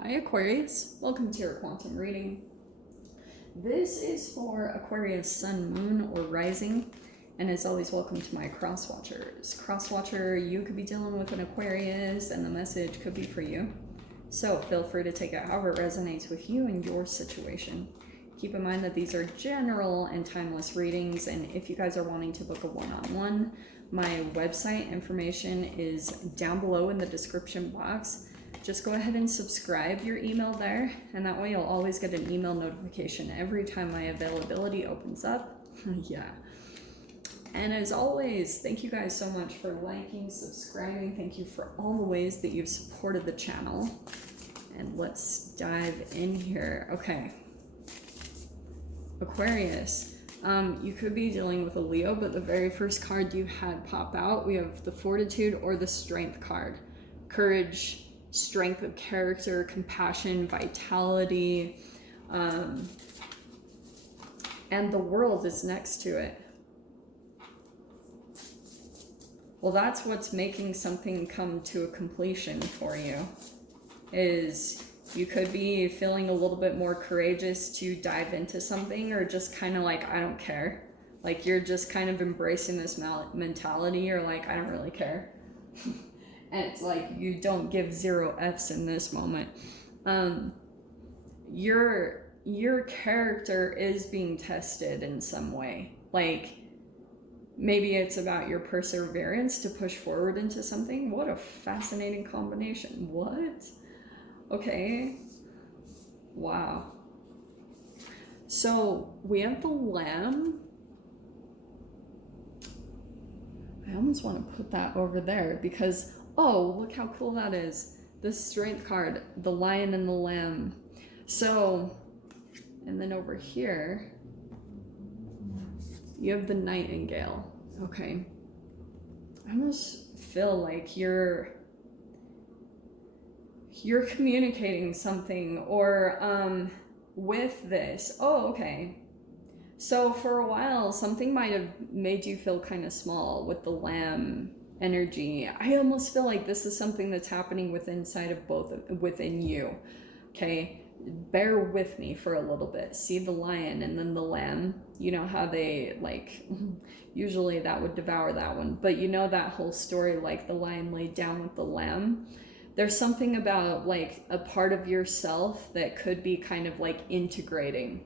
Hi Aquarius, welcome to your quantum reading. This is for Aquarius Sun, Moon, or Rising, and as always, welcome to my cross watchers. Cross watcher, you could be dealing with an Aquarius and the message could be for you. So feel free to take it however it resonates with you and your situation. Keep in mind that these are general and timeless readings, and if you guys are wanting to book a one-on-one, my website information is down below in the description box. Just go ahead and subscribe your email there, and that way you'll always get an email notification every time my availability opens up. Yeah. And as always, thank you guys so much for liking, subscribing. Thank you for all the ways that you've supported the channel. And let's dive in here. Okay. Aquarius. You could be dealing with a Leo, but the very first card you had pop out, we have the Fortitude or the Strength card. Courage, strength of character, compassion, vitality, and the World is next to it. Well, that's what's making something come to a completion for you, is you could be feeling a little bit more courageous to dive into something, or just kind of like, I don't care. Like you're just kind of embracing this mentality. You're like, I don't really care. And it's like, you don't give 0 Fs in this moment. Your character is being tested in some way. Like, maybe it's about your perseverance to push forward into something. What a fascinating combination. What? Okay. Wow. So we have the Lamb. I almost want to put that over there because, oh, look how cool that is. This Strength card, the Lion and the Lamb. So, and then over here, you have the Nightingale. Okay. I almost feel like you're communicating something, or with this. Oh, okay. So for a while, something might have made you feel kind of small with the Lamb energy. I almost feel like this is something that's happening within you. Okay, bear with me for a little bit. See the lion and then the lamb. You know how they, like, usually that would devour that one, but you know that whole story, like the lion laid down with the lamb. There's something about like a part of yourself that could be kind of like integrating.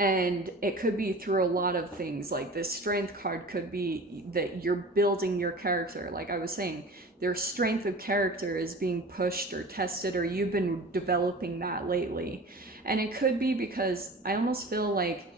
And it could be through a lot of things. Like this Strength card could be that you're building your character. Like I was saying, their strength of character is being pushed or tested, or you've been developing that lately. And it could be because I almost feel like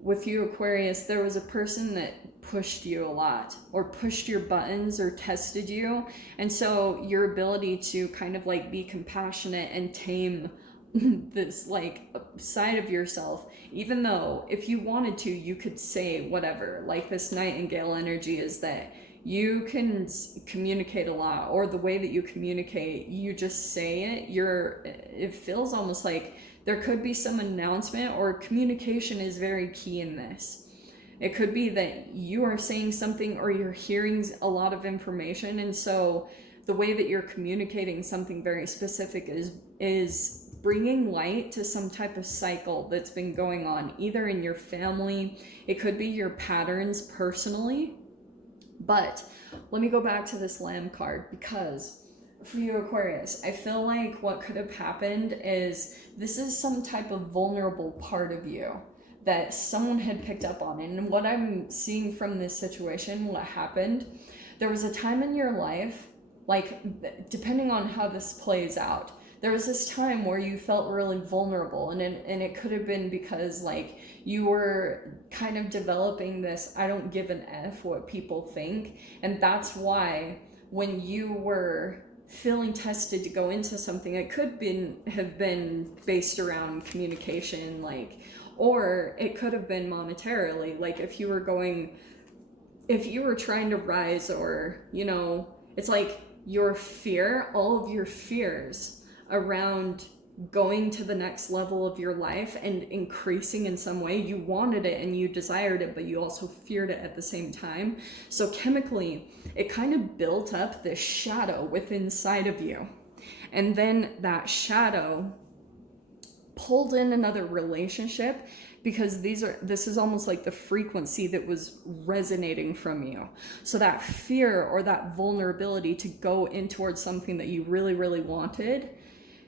with you, Aquarius, there was a person that pushed you a lot, or pushed your buttons, or tested you. And so your ability to kind of like be compassionate and tame this like side of yourself, even though if you wanted to, you could say whatever. Like this Nightingale energy is that you can communicate a lot, or the way that you communicate, you just say it. It feels almost like there could be some announcement, or communication is very key in this. It could be that you are saying something, or you're hearing a lot of information, and so the way that you're communicating something very specific is bringing light to some type of cycle that's been going on, either in your family, it could be your patterns personally. But let me go back to this Lamb card, because for you, Aquarius, I feel like what could have happened is this is some type of vulnerable part of you that someone had picked up on. And what I'm seeing from this situation, what happened, there was a time in your life, like depending on how this plays out, there was this time where you felt really vulnerable, and it could have been because like you were kind of developing this I don't give an F what people think, and that's why when you were feeling tested to go into something, it could have been based around communication, like, or it could have been monetarily, like if you were trying to rise, or you know, it's like all of your fears around going to the next level of your life and increasing in some way. You wanted it and you desired it, but you also feared it at the same time. So chemically, it kind of built up this shadow within inside of you. And then that shadow pulled in another relationship, because this is almost like the frequency that was resonating from you. So that fear or that vulnerability to go in towards something that you really, really wanted,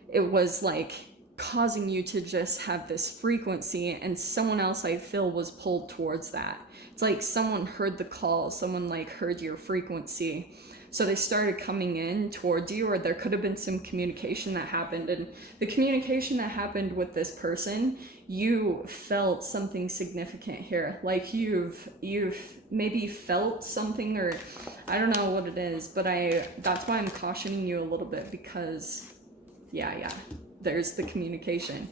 it was like causing you to just have this frequency, and someone else, I feel, was pulled towards that. It's like someone heard the call, someone like heard your frequency, so they started coming in towards you, or there could have been some communication that happened. And the communication that happened with this person, you felt something significant here. Like you've maybe felt something, or I don't know what it is, but that's why I'm cautioning you a little bit, because yeah, there's the communication.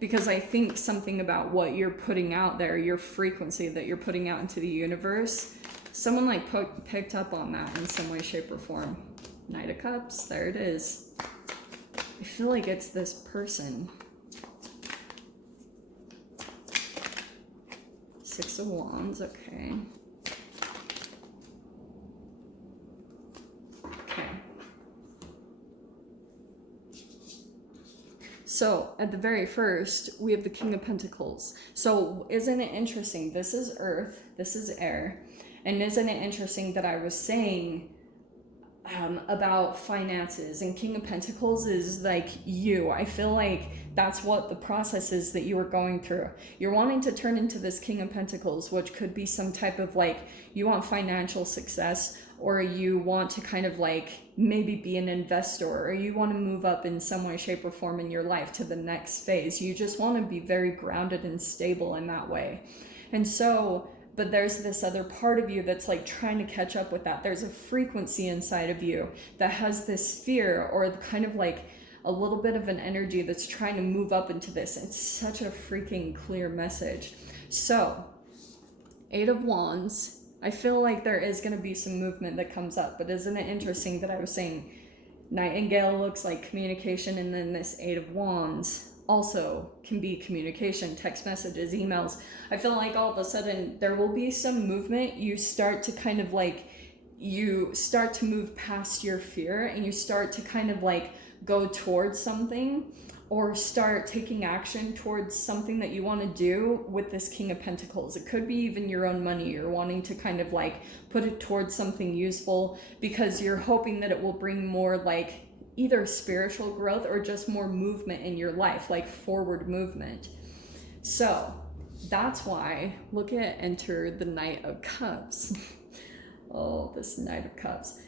Because I think something about what you're putting out there, your frequency that you're putting out into the universe, someone like picked up on that in some way, shape, or form. Knight of Cups, there it is. I feel like it's this person. Six of Wands, okay. So at the very first, we have the King of Pentacles. So isn't it interesting? This is earth, this is air. And isn't it interesting that I was saying about finances, and King of Pentacles is like you. I feel like that's what the process is that you were going through. You're wanting to turn into this King of Pentacles, which could be some type of like, you want financial success, or you want to kind of like maybe be an investor, or you want to move up in some way, shape, or form in your life to the next phase. You just want to be very grounded and stable in that way. And so, but there's this other part of you that's like trying to catch up with that. There's a frequency inside of you that has this fear, or kind of like a little bit of an energy that's trying to move up into this. It's such a freaking clear message. So, Eight of Wands, I feel like there is going to be some movement that comes up, but isn't it interesting that I was saying Nightingale looks like communication, and then this Eight of Wands also can be communication, text messages, emails. I feel like all of a sudden there will be some movement. You start to kind of like, you start to move past your fear, and you start to kind of like go towards something, or start taking action towards something that you want to do with this King of Pentacles. It could be even your own money. You're wanting to kind of like put it towards something useful, because you're hoping that it will bring more like either spiritual growth or just more movement in your life, like forward movement. So that's why, look at enter the Knight of Cups. Oh, this Knight of Cups.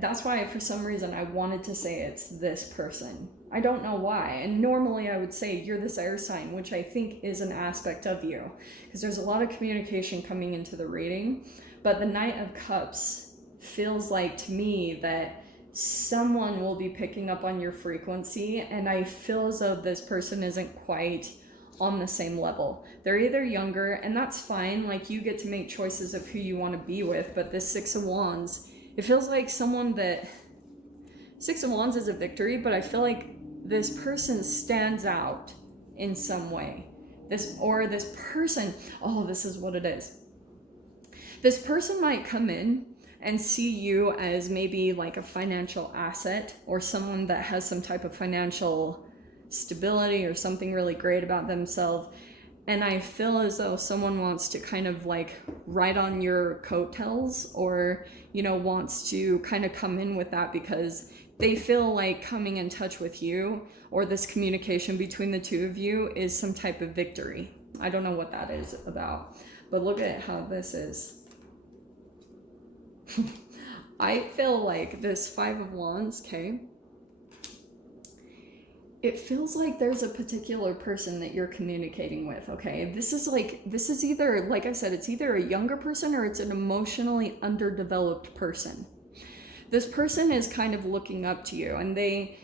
That's why for some reason I wanted to say it's this person. I don't know why. And normally I would say you're this air sign, which I think is an aspect of you, because there's a lot of communication coming into the reading. But the Knight of Cups feels like to me that someone will be picking up on your frequency, and I feel as though this person isn't quite on the same level. They're either younger, and that's fine, like you get to make choices of who you want to be with, but this Six of Wands, it feels like someone that, Six of Wands is a victory, but I feel like this person stands out in some way. This person, oh, this is what it is. This person might come in and see you as maybe like a financial asset, or someone that has some type of financial stability or something really great about themselves. And I feel as though someone wants to kind of like ride on your coattails, or, you know, wants to kind of come in with that, because they feel like coming in touch with you, or this communication between the two of you, is some type of victory. I don't know what that is about, but look at how this is. I feel like this Five of Wands, okay? It feels like there's a particular person that you're communicating with, okay? This is either, like I said, it's either a younger person or it's an emotionally underdeveloped person. This person is kind of looking up to you, and they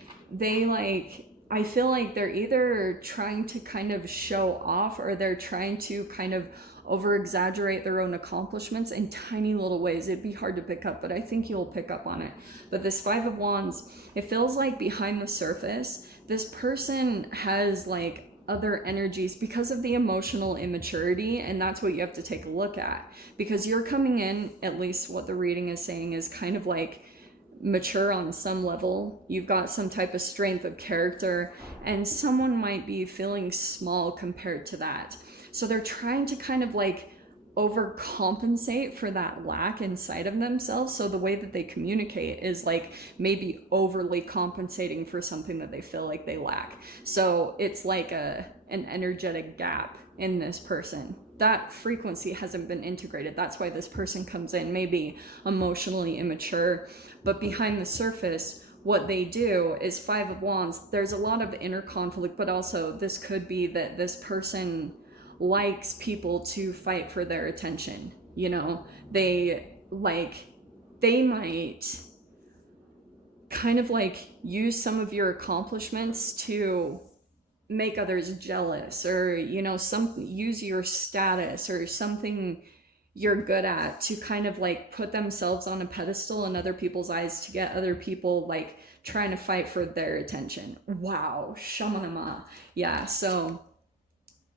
like, I feel like they're either trying to kind of show off, or they're trying to kind of over exaggerate their own accomplishments in tiny little ways. It'd be hard to pick up, but I think you'll pick up on it. But this Five of Wands, it feels like behind the surface, this person has like other energies because of the emotional immaturity, and that's what you have to take a look at, because you're coming in, at least what the reading is saying, is kind of like mature on some level. You've got some type of strength of character, and someone might be feeling small compared to that. So they're trying to kind of like overcompensate for that lack inside of themselves. So the way that they communicate is like maybe overly compensating for something that they feel like they lack. So it's like an energetic gap in this person. That frequency hasn't been integrated. That's why this person comes in maybe emotionally immature, but behind the surface, what they do is Five of Wands. There's a lot of inner conflict, but also this could be that this person likes people to fight for their attention. You know, they might kind of like use some of your accomplishments to make others jealous, or, you know, use your status or something you're good at to kind of like put themselves on a pedestal in other people's eyes, to get other people like trying to fight for their attention. Wow, shamanama. Yeah, so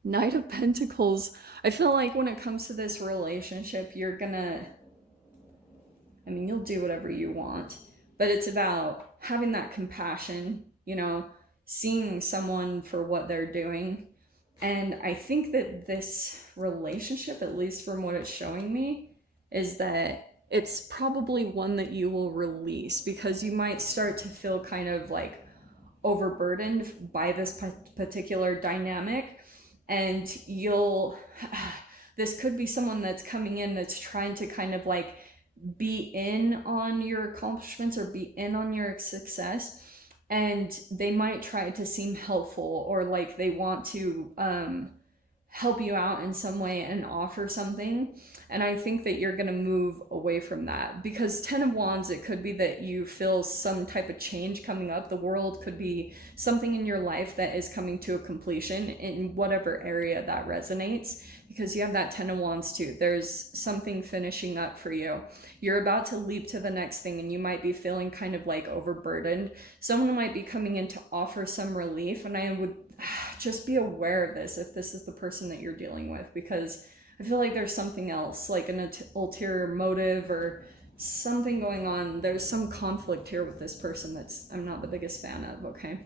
Knight of Pentacles. I feel like when it comes to this relationship, you'll do whatever you want, but it's about having that compassion, you know, seeing someone for what they're doing. And I think that this relationship, at least from what it's showing me, is that it's probably one that you will release, because you might start to feel kind of like overburdened by this particular dynamic. And this could be someone that's coming in that's trying to kind of like be in on your accomplishments or be in on your success. And they might try to seem helpful, or like they want to help you out in some way and offer something. And I think that you're going to move away from that, because Ten of Wands, it could be that you feel some type of change coming up. The world could be something in your life that is coming to a completion in whatever area that resonates, because you have that Ten of Wands too. There's something finishing up for you. You're about to leap to the next thing, and you might be feeling kind of like overburdened. Someone might be coming in to offer some relief, and I would just be aware of this if this is the person that you're dealing with, because I feel like there's something else, like an ulterior motive or something going on. There's some conflict here with this person that's I'm not the biggest fan of, okay?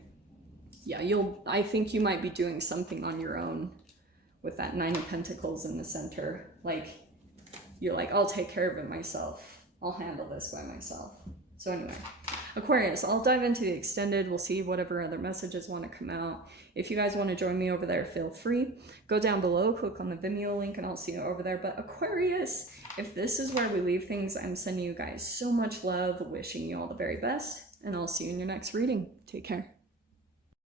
Yeah, I think you might be doing something on your own with that Nine of Pentacles in the center. Like, you're like, I'll take care of it myself. I'll handle this by myself. So anyway, Aquarius, I'll dive into the extended. We'll see whatever other messages want to come out. If you guys want to join me over there, feel free. Go down below, click on the Vimeo link, and I'll see you over there. But Aquarius, if this is where we leave things, I'm sending you guys so much love, wishing you all the very best, and I'll see you in your next reading. Take care.